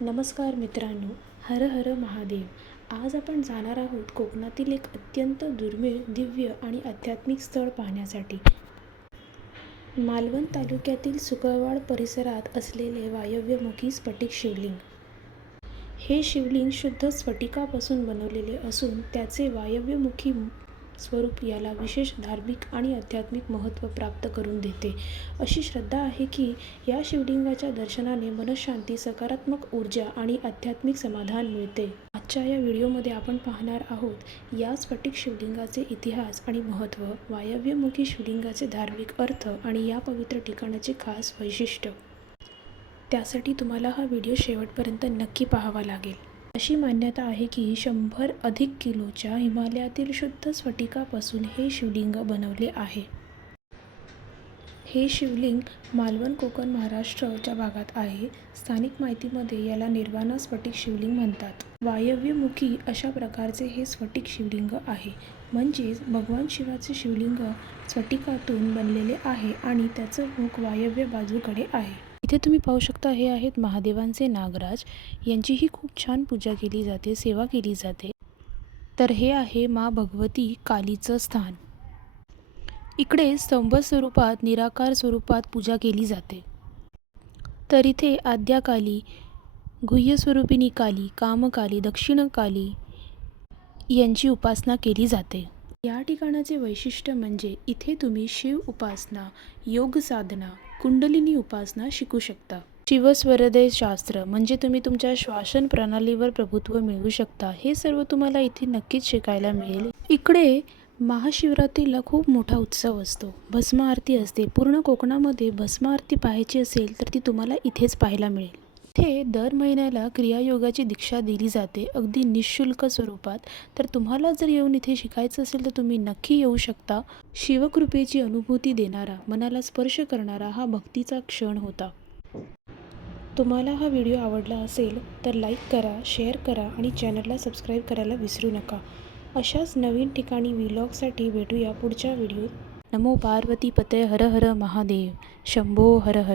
नमस्कार मित्रांनो, हर हर महादेव. आज आपण जाणार आहोत कोकणातील एक अत्यंत दुर्मिळ, दिव्य आणि आध्यात्मिक स्थळ पाहण्यासाठी. मालवण तालुक्यातील सुकळवाड परिसरात असलेले वायव्यमुखी स्फटिक शिवलिंग. हे शिवलिंग शुद्ध स्फटिकापासून बनवलेले असून त्याचे वायव्यमुखी स्वरूप याला विशेष धार्मिक आणि आध्यात्मिक महत्त्व प्राप्त करून देते. अशी श्रद्धा आहे की या शिवलिंगाच्या दर्शनाने मनःशांती, सकारात्मक ऊर्जा आणि आध्यात्मिक समाधान मिळते. आजच्या या व्हिडिओमध्ये आपण पाहणार आहोत या स्फटिक शिवलिंगाचे इतिहास आणि महत्त्व, वायव्यमुखी शिवलिंगाचे धार्मिक अर्थ आणि या पवित्र ठिकाणाचे खास वैशिष्ट्य. त्यासाठी तुम्हाला हा व्हिडिओ शेवटपर्यंत नक्की पाहावा लागेल. अशी मान्यता आहे की 100 अधिक किलोच्या हिमालयातील शुद्ध स्फटिकापासून हे शिवलिंग बनवले आहे. हे शिवलिंग मालवण, कोकण, महाराष्ट्रच्या भागात आहे. स्थानिक माहितीमध्ये याला निर्वाणा स्फटिक शिवलिंग म्हणतात. वायव्यमुखी अशा प्रकारचे हे स्फटिक शिवलिंग आहे. म्हणजेच भगवान शिवाचे शिवलिंग स्फटिकातून बनलेले आहे आणि त्याचं मुख वायव्य बाजूकडे आहे. इथे तुम्ही पाहू शकता, हे आहेत महादेवांचे नागराज. यांचीही खूप छान पूजा केली जाते, सेवा केली जाते. तर हे आहे मा भगवती कालीचं स्थान. इकडे स्तंभ स्वरूपात, निराकार स्वरूपात पूजा केली जाते. तर इथे आद्याकाली, गुह्यस्वरूपिणी काली, कामकाली, दक्षिणकाली यांची उपासना केली जाते. या ठिकाणाचे वैशिष्ट्य म्हणजे इथे तुम्ही शिव उपासना, योग साधना, कुंडलिनी उपासना शिकू शकता. शिवस्वरदय शास्त्र म्हणजे तुम्ही तुमच्या श्वासन प्रणालीवर प्रभुत्व मिळवू शकता. हे सर्व तुम्हाला इथे नक्कीच शिकायला मिळेल. इकडे महाशिवरात्रीला खूप मोठा उत्सव असतो. भस्म आरती असते. पूर्ण कोकणामध्ये भस्म आरती पाहायची असेल तर ती तुम्हाला इथेच पाहायला मिळेल. इथे दर महिन्याला क्रियायोगाची दीक्षा दिली जाते, अगदी निःशुल्क स्वरूपात. तर तुम्हाला जर येऊन इथे शिकायचं असेल तर तुम्ही नक्की येऊ शकता. शिवकृपेची अनुभूती देणारा, मनाला स्पर्श करणारा हा भक्तीचा क्षण होता. तुम्हाला हा व्हिडिओ आवडला असेल तर लाईक करा, शेअर करा आणि चॅनलला सबस्क्राईब करायला विसरू नका. अशाच नवीन ठिकाणी व्लॉगसाठी भेटूया पुढच्या व्हिडिओत. नमो पार्वती पतये हर हर महादेव. शंभो हर हर.